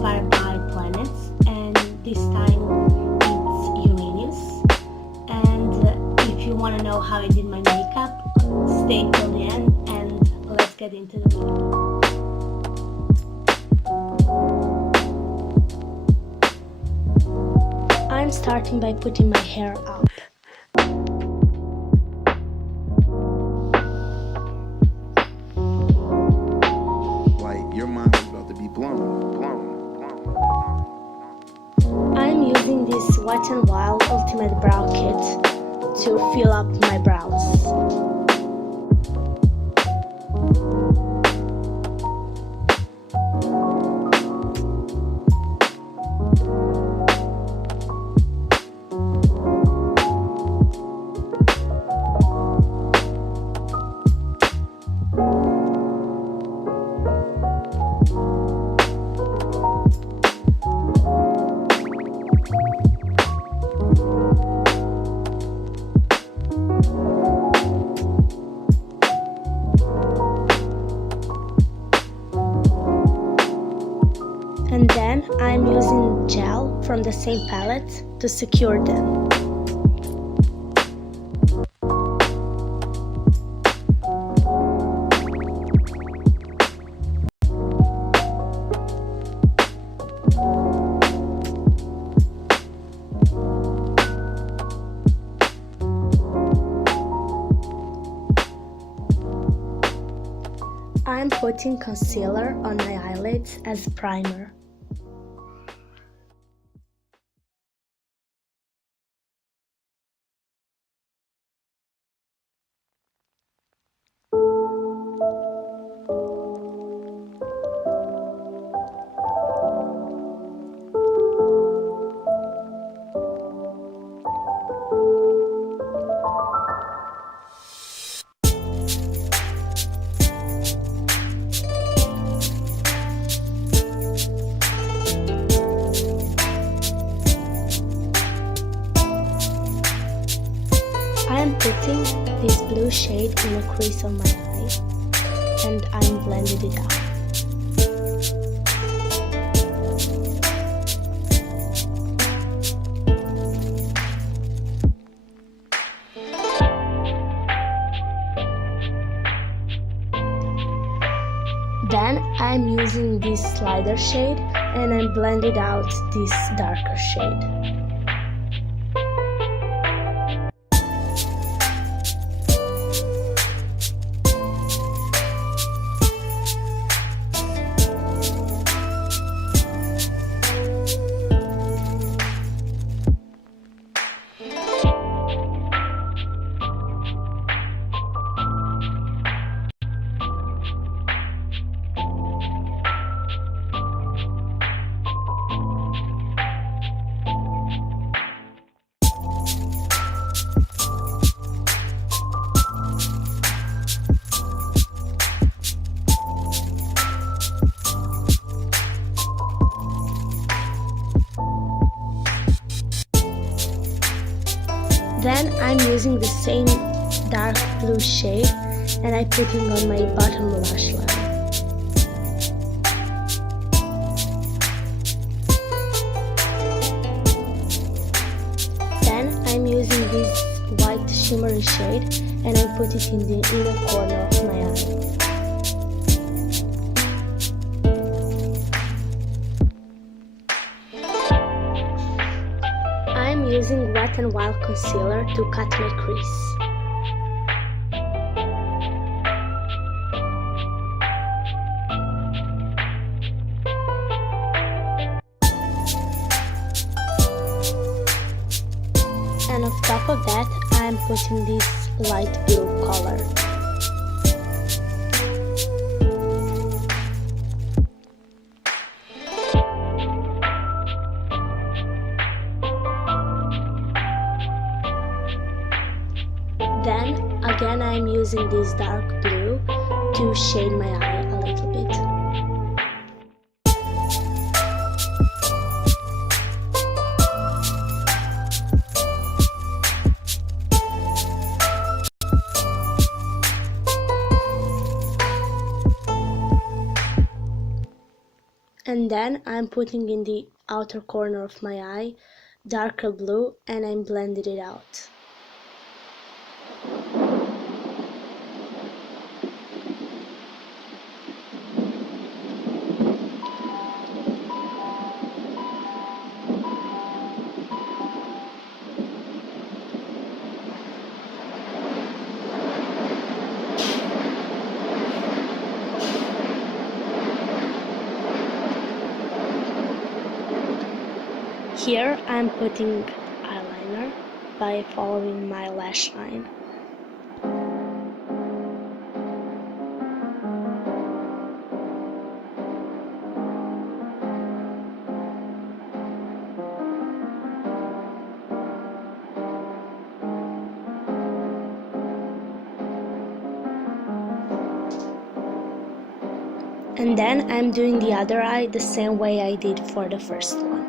inspired by planets, and this time it's Uranus. And if you want to know how I did my makeup, stay till the end and let's get into the video. I'm starting by putting my hair up. Like your mind was about to be blown. I'm using this Wet n Wild Ultimate Brow Kit to fill up my brows. And then I'm using gel from the same palette to secure them. I'm putting concealer on my eyelids as primer. I am putting this blue shade in the crease of my eye and I'm blending it out. Then I'm using this slider shade and I'm blending out this darker shade. Then I'm using the same dark blue shade and I'm putting on my bottom lash line. Then I'm using this white shimmery shade and I put it in the inner corner of my eye. I'm using Wet n Wild concealer to cut my crease. And on top of that, I'm putting this light blue color. Then again I'm using this dark blue to shade my eye a little bit. And And then I'm putting in the outer corner of my eye darker blue and I'm blending it out. Here I'm putting eyeliner by following my lash line. And then I'm doing the other eye the same way I did for the first one.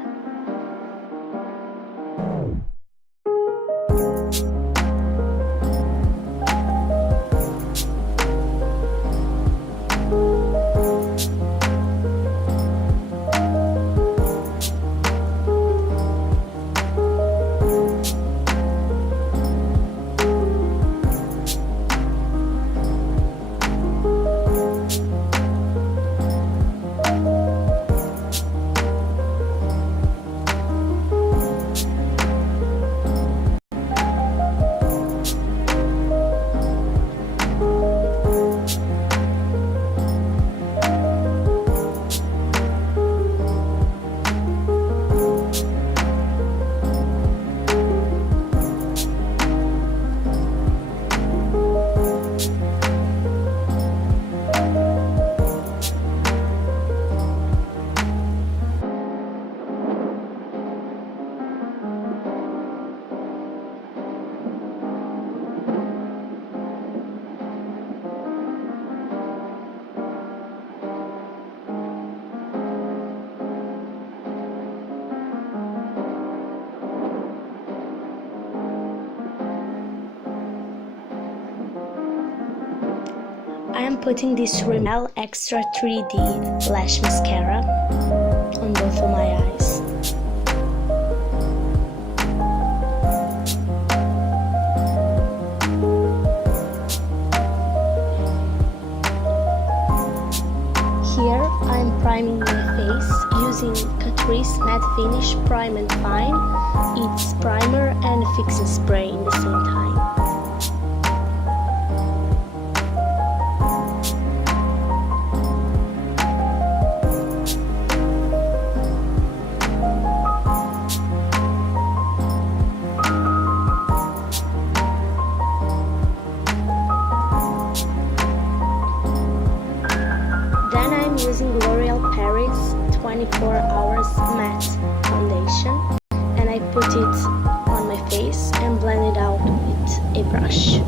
I am putting this Rimmel Extra 3D Lash Mascara on both of my eyes. Here I'm priming my face using Catrice Matte Finish Prime and Fine. It's primer and fixing spray in the same time. Using L'Oreal Paris 24 Hours Matte Foundation, and I put it on my face and blend it out with a brush.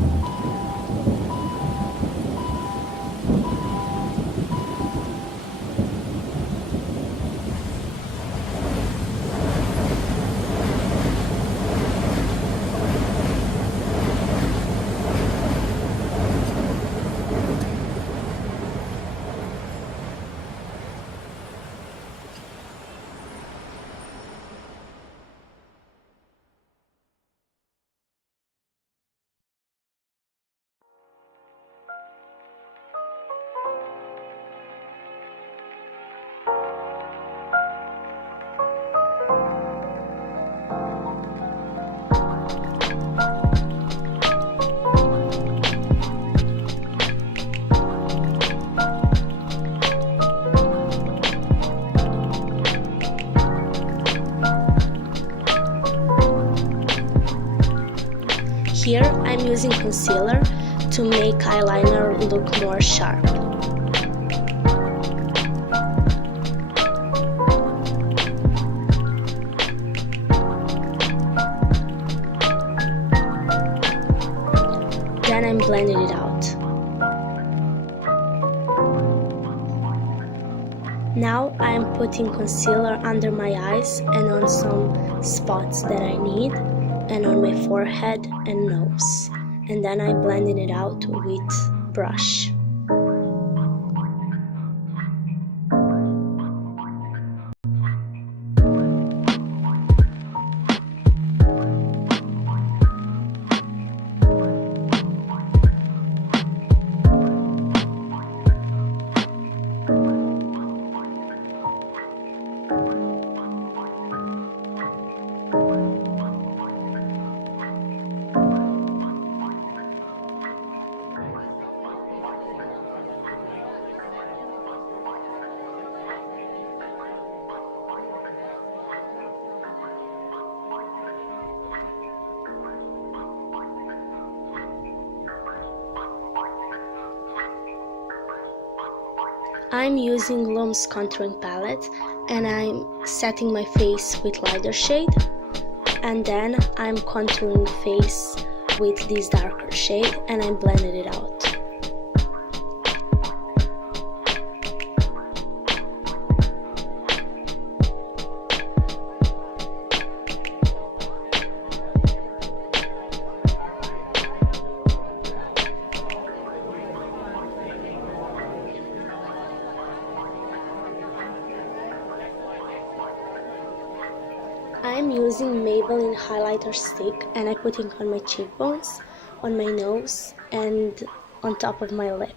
Here I'm using concealer to make eyeliner look more sharp. Then I'm blending it out. Now I'm putting concealer under my eyes and on some spots that I need, and on my forehead and nose, and then I'm blending it out with brush. I'm using Lume's contouring palette and I'm setting my face with lighter shade, and then I'm contouring face with this darker shade and I'm blending it out. I'm using Maybelline highlighter stick and I'm putting on my cheekbones, on my nose and on top of my lip.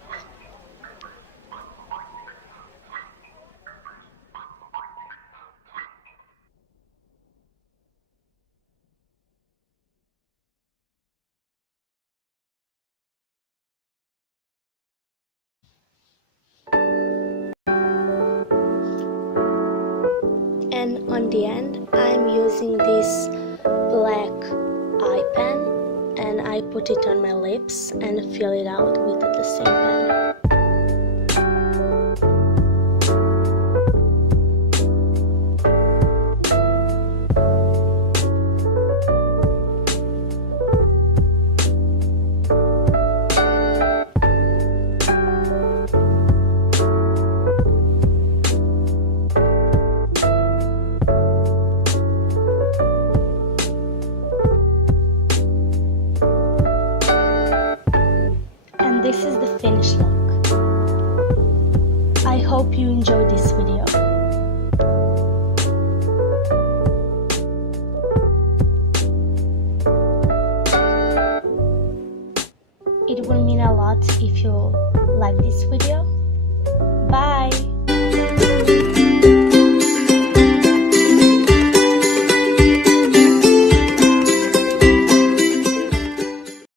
And on the end, I'm using this black eye pen and I put it on my lips and fill it out with the same pen. This is the finished look. I hope you enjoyed this video. It will mean a lot if you like this video.